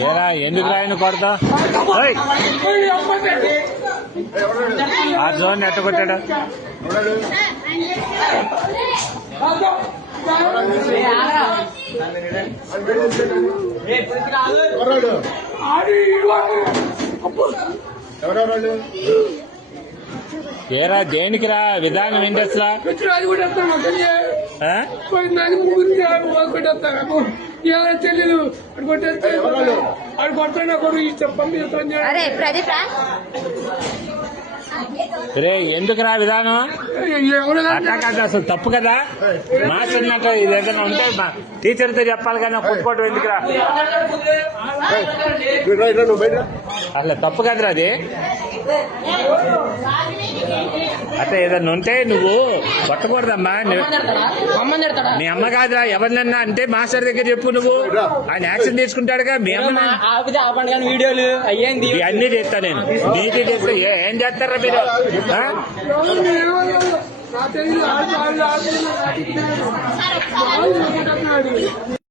ఏరా ఎందుకు రాయను కొడతా ఆ జోన్ ఎట్ట కొట్టాడు ఏరా దేనికి రా విధానం ఏంటి అసలు తెలియదు అడు కొట్టాడు చెప్పండి రే ఎందుకు రా విధానం అట్లా కాదు అసలు తప్పు కదా మాట్లాడినట్టు ఇది ఏదైనా ఉంటే టీచర్తో చెప్పాలి కానీ కొట్టుకోవటం ఎందుకురా అసలు తప్పు కదరా అది అట్లా ఏదన్నా ఉంటే నువ్వు కొట్టకూడదమ్మా మీ అమ్మ కాదురా ఎవరినన్నా అంటే మాస్టర్ దగ్గర చెప్పు నువ్వు ఆయన యాక్షన్ తీసుకుంటాడుగా మీ అమ్మ వీడియోలు అయ్యింది అన్ని చేస్తా నేను నీకే చేస్తా ఏం చేస్తారా మీరు